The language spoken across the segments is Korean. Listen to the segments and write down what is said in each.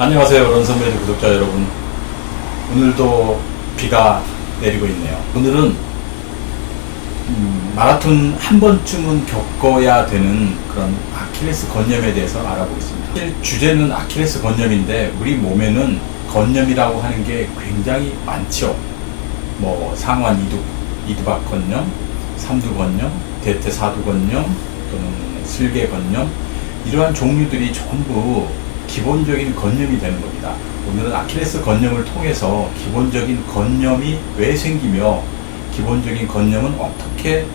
안녕하세요, 런선메드 구독자 여러분. 오늘도 비가 내리고 있네요. 오늘은 마라톤 한 번쯤은 겪어야 되는 그런 아킬레스 건염에 대해서 알아보겠습니다. 사실 주제는 아킬레스 건염인데 우리 몸에는 건염이라고 하는 게 굉장히 많죠. 뭐 상완 이두박 건염, 삼두 건염, 대퇴 사두 건염, 또는 슬개 건염, 이러한 종류들이 전부 기본적인 건염이 되는 겁니다. 오늘은 아킬레스 건염을 통해서 기본적인 건염이 왜 생기며 기본적인 건염은 어떻게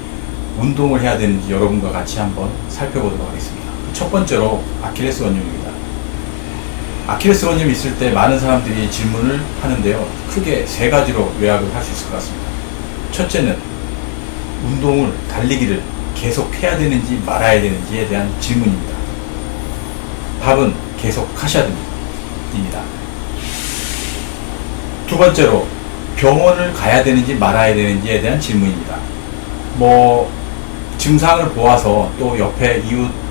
운동을 해야 되는지 여러분과 같이 한번 살펴보도록 하겠습니다. 첫 번째로 아킬레스 건염입니다. 아킬레스 건염이 있을 때 많은 사람들이 질문을 하는데요. 크게 세 가지로 요약을 할 수 있을 것 같습니다. 첫째는 운동을, 달리기를 계속 해야 되는지 말아야 되는지에 대한 질문입니다. 답은 계속 하셔야 됩니다. 두 번째로 병원을 가야 되는지 말아야 되는지에 대한 질문입니다. 뭐 증상을 보아서 또 옆에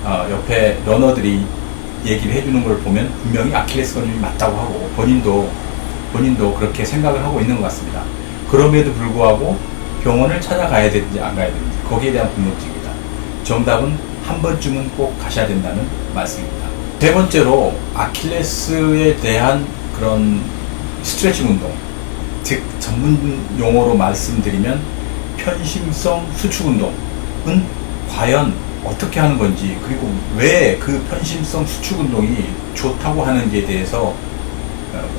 옆에 러너들이 얘기를 해주는 걸 보면 분명히 아킬레스 건염이 맞다고 하고 본인도 그렇게 생각을 하고 있는 것 같습니다. 그럼에도 불구하고 병원을 찾아가야 되는지 안 가야 되는지 거기에 대한 궁금증입니다. 정답은 한 번쯤은 꼭 가셔야 된다는 말씀입니다. 세 번째로 아킬레스에 대한 그런 스트레칭 운동, 즉 전문 용어로 말씀드리면 편심성 수축 운동은 과연 어떻게 하는 건지, 그리고 왜 그 편심성 수축 운동이 좋다고 하는지에 대해서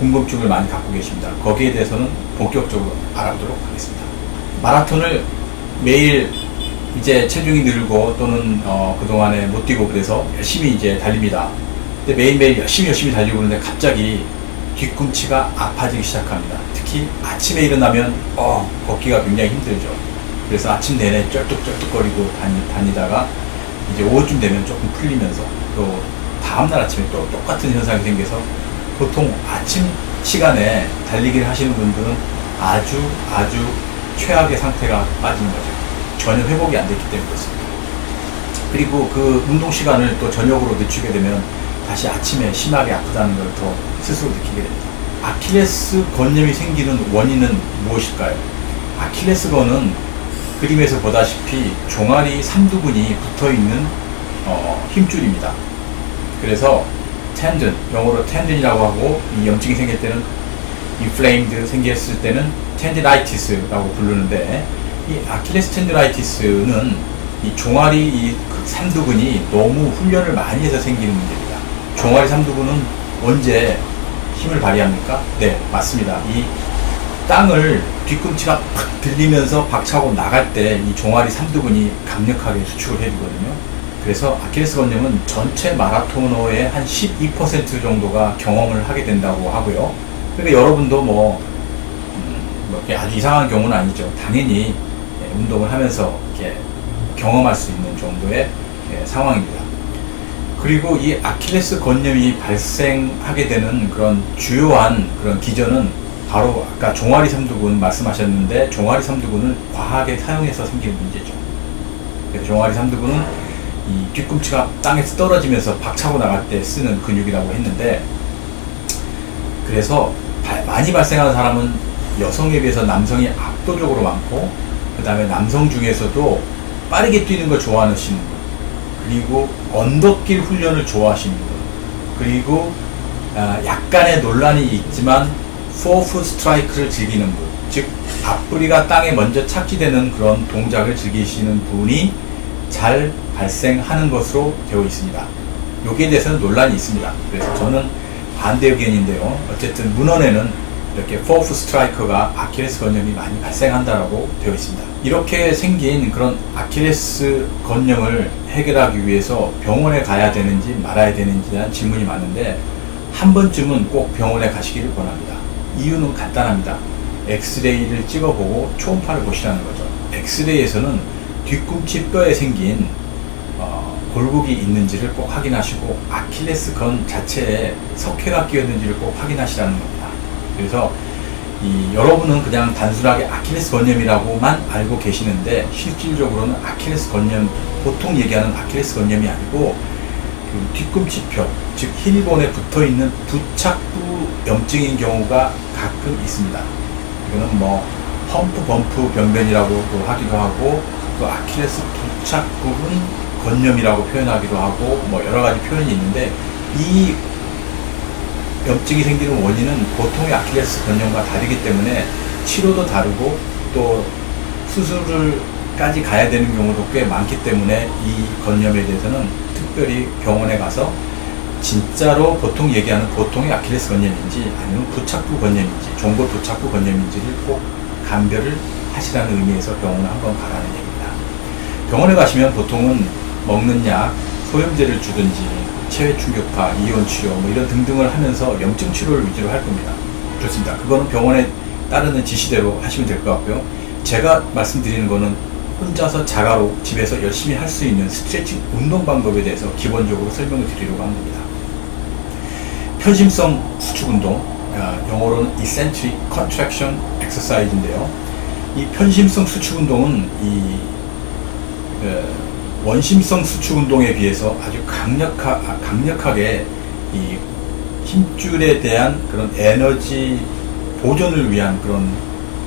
궁금증을 많이 갖고 계십니다. 거기에 대해서는 본격적으로 알아보도록 하겠습니다. 마라톤을 매일 이제 체중이 늘고 또는 그동안에 못 뛰고 그래서 열심히 이제 달립니다. 근데 매일매일 열심히 달리고 그러는데 갑자기 뒤꿈치가 아파지기 시작합니다. 특히 아침에 일어나면 걷기가 굉장히 힘들죠. 그래서 아침 내내 쩔뚝쩔뚝거리고 다니다가 이제 오후쯤 되면 조금 풀리면서 또 다음날 아침에 또 똑같은 현상이 생겨서 보통 아침 시간에 달리기를 하시는 분들은 아주 최악의 상태가 빠지는 거죠. 전혀 회복이 안 됐기 때문에 그렇습니다. 그리고 그 운동 시간을 또 저녁으로 늦추게 되면 다시 아침에 심하게 아프다는 걸 더 스스로 느끼게 됩니다. 아킬레스 건염이 생기는 원인은 무엇일까요? 아킬레스 건은 그림에서 보다시피 종아리 삼두근이 붙어있는 힘줄입니다. 그래서 텐든, 영어로 텐든이라고 하고, 이 염증이 생길 때는 inflamed 생겼을 때는 텐디나이티스라고 부르는데, 이 아킬레스 텐디나이티스는 이 종아리 이 삼두근이 너무 훈련을 많이 해서 생기는 문제입니다. 종아리 삼두근은 언제 힘을 발휘합니까? 네, 맞습니다. 이 땅을 뒤꿈치가 팍 들리면서 박차고 나갈 때 이 종아리 삼두근이 강력하게 수축을 해주거든요. 그래서 아킬레스 건염은 전체 마라토너의 한 12% 정도가 경험을 하게 된다고 하고요. 그러니까 여러분도 뭐 아주 이상한 경우는 아니죠. 당연히 운동을 하면서 이렇게 경험할 수 있는 정도의 상황입니다. 그리고 이 아킬레스 건염이 발생하게 되는 그런 주요한 그런 기전은 바로 아까 종아리 삼두근 말씀하셨는데, 종아리 삼두근을 과하게 사용해서 생기는 문제죠. 그래서 종아리 삼두근은 이 뒤꿈치가 땅에서 떨어지면서 박차고 나갈 때 쓰는 근육이라고 했는데, 그래서 많이 발생하는 사람은 여성에 비해서 남성이 압도적으로 많고, 그 다음에 남성 중에서도 빠르게 뛰는 걸 좋아하시는 분, 그리고 언덕길 훈련을 좋아하시는 분, 그리고 약간의 논란이 있지만 포어풋 스트라이크를 즐기는 분, 즉 앞구리가 땅에 먼저 착지되는 그런 동작을 즐기시는 분이 잘 발생하는 것으로 되어 있습니다. 여기에 대해서는 논란이 있습니다. 그래서 저는 반대 의견인데요. 어쨌든 문헌에는 이렇게 포어풋 스트라이커가 아킬레스 건염이 많이 발생한다라고 되어 있습니다. 이렇게 생긴 그런 아킬레스 건염을 해결하기 위해서 병원에 가야 되는지 말아야 되는지에 대한 질문이 많은데, 한 번쯤은 꼭 병원에 가시기를 권합니다. 이유는 간단합니다. 엑스레이를 찍어보고 초음파를 보시라는 거죠. 엑스레이에서는 뒤꿈치 뼈에 생긴 골국이 있는지를 꼭 확인하시고, 아킬레스 건 자체에 석회가 끼었는지를 꼭 확인하시라는 겁니다. 그래서 여러분은 그냥 단순하게 아킬레스 건염이라고만 알고 계시는데, 실질적으로는 아킬레스 건염, 보통 얘기하는 아킬레스 건염이 아니고 그리고 뒤꿈치뼈, 즉 힐본에 붙어있는 부착부 염증인 경우가 가끔 있습니다. 이거는 뭐 펌프 범프 병변이라고 하기도 하고, 또 아킬레스 부착 부분 건염이라고 표현하기도 하고, 뭐 여러 가지 표현이 있는데, 이 염증이 생기는 원인은 보통의 아킬레스 건염과 다르기 때문에 치료도 다르고 또 수술을까지 가야 되는 경우도 꽤 많기 때문에 이 건염에 대해서는 특별히 병원에 가서 진짜로 보통 얘기하는 보통의 아킬레스 건염인지 아니면 부착부 건염인지 종골 부착부 건염인지를 꼭 감별을 하시라는 의미에서 병원을 한번 가라는 얘기입니다. 병원에 가시면 보통은 먹는 약, 소염제를 주든지 체외 충격파, 이온 치료 뭐 이런 등등을 하면서 염증 치료를 위주로 할 겁니다. 좋습니다. 그거는 병원에 따르는 지시대로 하시면 될 것 같고요. 제가 말씀드리는 거는 혼자서 자가로 집에서 열심히 할 수 있는 스트레칭 운동 방법에 대해서 기본적으로 설명을 드리려고 합니다. 편심성 수축 운동, 영어로는 eccentric contraction exercise인데요. 이 편심성 수축 운동은 원심성 수축 운동에 비해서 아주 강력하게 이 힘줄에 대한 그런 에너지 보존을 위한 그런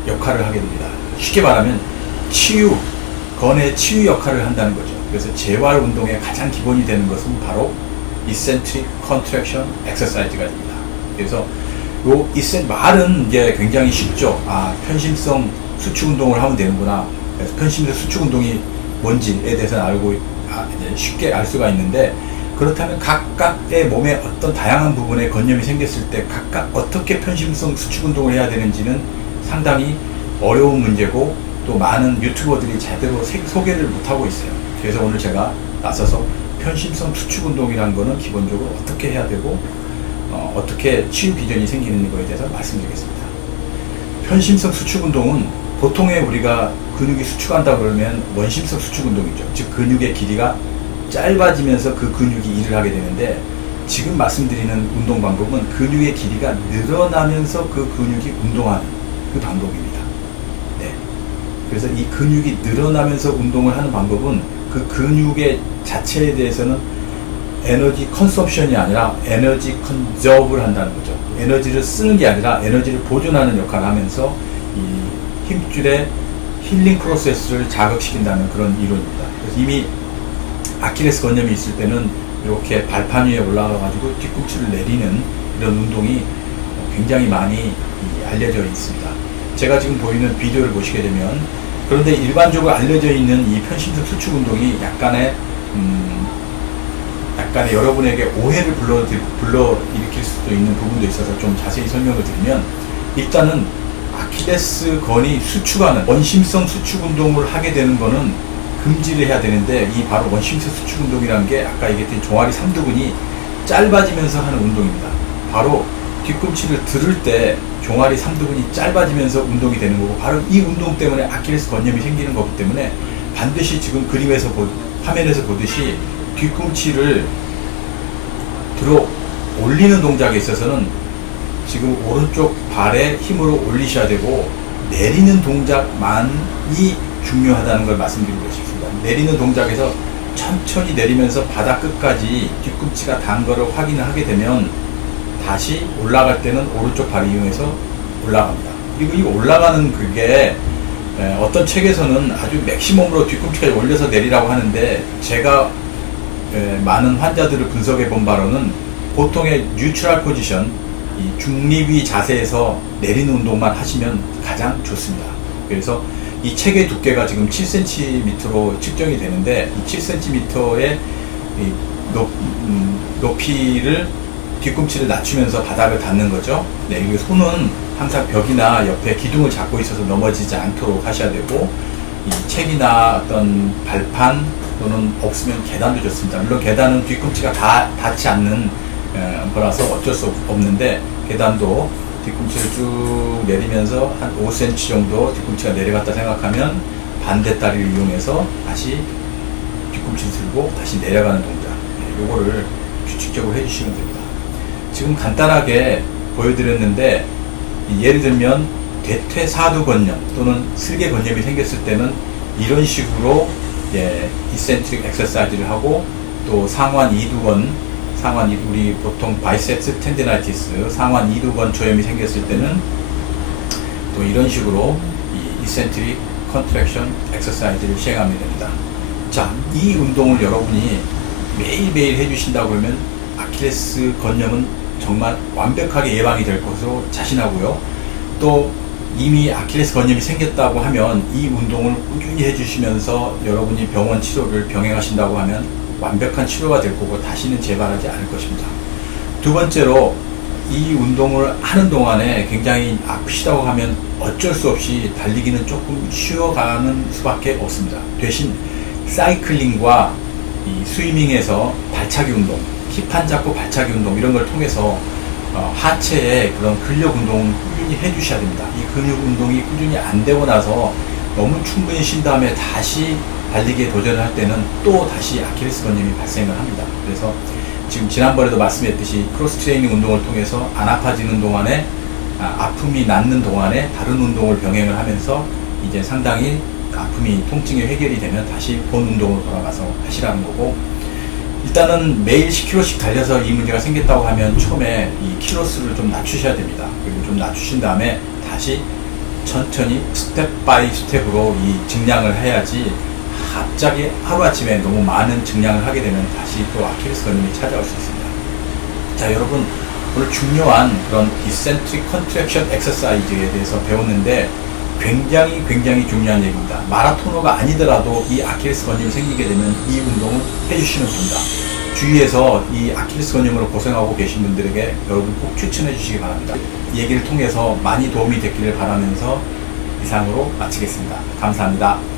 역할을 하게 됩니다. 쉽게 말하면 건의 치유 역할을 한다는 거죠. 그래서 재활 운동의 가장 기본이 되는 것은 바로 eccentric contraction exercise가 됩니다. 그래서 말은 이제 굉장히 쉽죠. 편심성 수축 운동을 하면 되는구나. 그래서 편심성 수축 운동이 뭔지에 대해서는 이제 쉽게 알 수가 있는데, 그렇다면 각각의 몸의 어떤 다양한 부분에 건염이 생겼을 때 각각 어떻게 편심성 수축 운동을 해야 되는지는 상당히 어려운 문제고, 또 많은 유튜버들이 제대로 소개를 못하고 있어요. 그래서 오늘 제가 나서서 편심성 수축 운동이라는 거는 기본적으로 어떻게 해야 되고 어떻게 치유 비전이 생기는 거에 대해서 말씀드리겠습니다. 편심성 수축 운동은 보통의 우리가 근육이 수축한다 그러면 원심성 수축 운동이죠. 즉 근육의 길이가 짧아지면서 그 근육이 일을 하게 되는데, 지금 말씀드리는 운동 방법은 근육의 길이가 늘어나면서 그 근육이 운동하는 그 방법입니다. 네. 그래서 이 근육이 늘어나면서 운동을 하는 방법은 그 근육의 자체에 대해서는 에너지 컨섬션이 아니라 에너지 컨저브를 한다는 거죠. 에너지를 쓰는 게 아니라 에너지를 보존하는 역할을 하면서 이 힘줄의 힐링 프로세스를 자극시킨다는 그런 이론입니다. 그래서 이미 아킬레스 건염이 있을 때는 이렇게 발판 위에 올라가 가지고 뒤꿈치를 내리는 이런 운동이 굉장히 많이 알려져 있습니다. 제가 지금 보이는 비디오를 보시게 되면, 그런데 일반적으로 알려져 있는 이 편심성 수축 운동이 약간의 여러분에게 오해를 불러일으킬 수도 있는 부분도 있어서 좀 자세히 설명을 드리면, 일단은 아킬레스 건이 수축하는 원심성 수축 운동을 하게 되는 거는 금지를 해야 되는데, 이 바로 원심성 수축 운동이라는 게 아까 얘기했던 종아리 삼두근이 짧아지면서 하는 운동입니다. 바로 뒤꿈치를 들을 때 종아리 삼두근이 짧아지면서 운동이 되는 거고, 바로 이 운동 때문에 아킬레스 건염이 생기는 거기 때문에 반드시 지금 화면에서 보듯이 뒤꿈치를 들어 올리는 동작에 있어서는 지금 오른쪽 발에 힘으로 올리셔야 되고, 내리는 동작만이 중요하다는 걸 말씀드리고 싶습니다. 내리는 동작에서 천천히 내리면서 바닥 끝까지 뒤꿈치가 닿은 거를 확인을 하게 되면 다시 올라갈 때는 오른쪽 발을 이용해서 올라갑니다. 그리고 이 올라가는 그게 어떤 책에서는 아주 맥시멈으로 뒤꿈치까지 올려서 내리라고 하는데, 제가 많은 환자들을 분석해 본 바로는 보통의 뉴트럴 포지션, 이 중립위 자세에서 내리는 운동만 하시면 가장 좋습니다. 그래서 이 책의 두께가 지금 7cm로 측정이 되는데, 이 7cm의 높이를 뒤꿈치를 낮추면서 바닥을 닿는 거죠. 네, 그리고 손은 항상 벽이나 옆에 기둥을 잡고 있어서 넘어지지 않도록 하셔야 되고, 이 책이나 어떤 발판 또는 없으면 계단도 좋습니다. 물론 계단은 뒤꿈치가 다 닿지 않는 거라서 어쩔 수 없는데, 계단도 뒤꿈치를 쭉 내리면서 한 5cm 정도 뒤꿈치가 내려갔다 생각하면 반대 다리를 이용해서 다시 뒤꿈치를 들고 다시 내려가는 동작, 요거를 규칙적으로 해주시면 됩니다. 지금 간단하게 보여드렸는데, 예를 들면 대퇴사두 건염 또는 슬개 건염이 생겼을 때는 이런 식으로 eccentric exercise를 하고, 또 상완 이두근, 우리 보통 바이셉스 텐디나이티스, 상완 이두근 조염이 생겼을 때는 또 이런 식으로 이 이센트릭 컨트랙션 엑서사이즈를 시행하면 됩니다. 자, 이 운동을 여러분이 매일매일 해주신다고 그러면 아킬레스 건염은 정말 완벽하게 예방이 될 것으로 자신하고요. 또 이미 아킬레스 건염이 생겼다고 하면 이 운동을 꾸준히 해주시면서 여러분이 병원 치료를 병행하신다고 하면 완벽한 치료가 될 거고 다시는 재발하지 않을 것입니다. 두 번째로 이 운동을 하는 동안에 굉장히 아프시다고 하면 어쩔 수 없이 달리기는 조금 쉬어가는 수밖에 없습니다. 대신 사이클링과 이 스위밍에서 발차기 운동, 힙한 잡고 발차기 운동 이런 걸 통해서 하체에 그런 근력 운동을 꾸준히 해주셔야 됩니다. 이 근육 운동이 꾸준히 안 되고 나서 너무 충분히 쉰 다음에 다시 달리기에 도전을 할 때는 또 다시 아킬레스 건염이 발생을 합니다. 그래서 지금 지난번에도 말씀했듯이 크로스 트레이닝 운동을 통해서 안 아파지는 동안에 아픔이 낫는 동안에 다른 운동을 병행을 하면서 이제 상당히 아픔이 통증이 해결이 되면 다시 본 운동으로 돌아가서 하시라는 거고, 일단은 매일 10km씩 달려서 이 문제가 생겼다고 하면 처음에 이 킬로수를 좀 낮추셔야 됩니다. 그리고 좀 낮추신 다음에 다시 천천히 스텝 바이 스텝으로 이 증량을 해야지 갑자기 하루아침에 너무 많은 증량을 하게 되면 다시 또 아킬레스 건염이 찾아올 수 있습니다. 자, 여러분 오늘 중요한 그런 이센트릭 컨트랙션 엑서사이즈에 대해서 배웠는데 굉장히 중요한 얘기입니다. 마라토너가 아니더라도 이 아킬레스 건염이 생기게 되면 이 운동을 해주시면 됩니다. 주위에서 이 아킬레스 건염으로 고생하고 계신 분들에게 여러분 꼭 추천해 주시기 바랍니다. 이 얘기를 통해서 많이 도움이 됐기를 바라면서 이상으로 마치겠습니다. 감사합니다.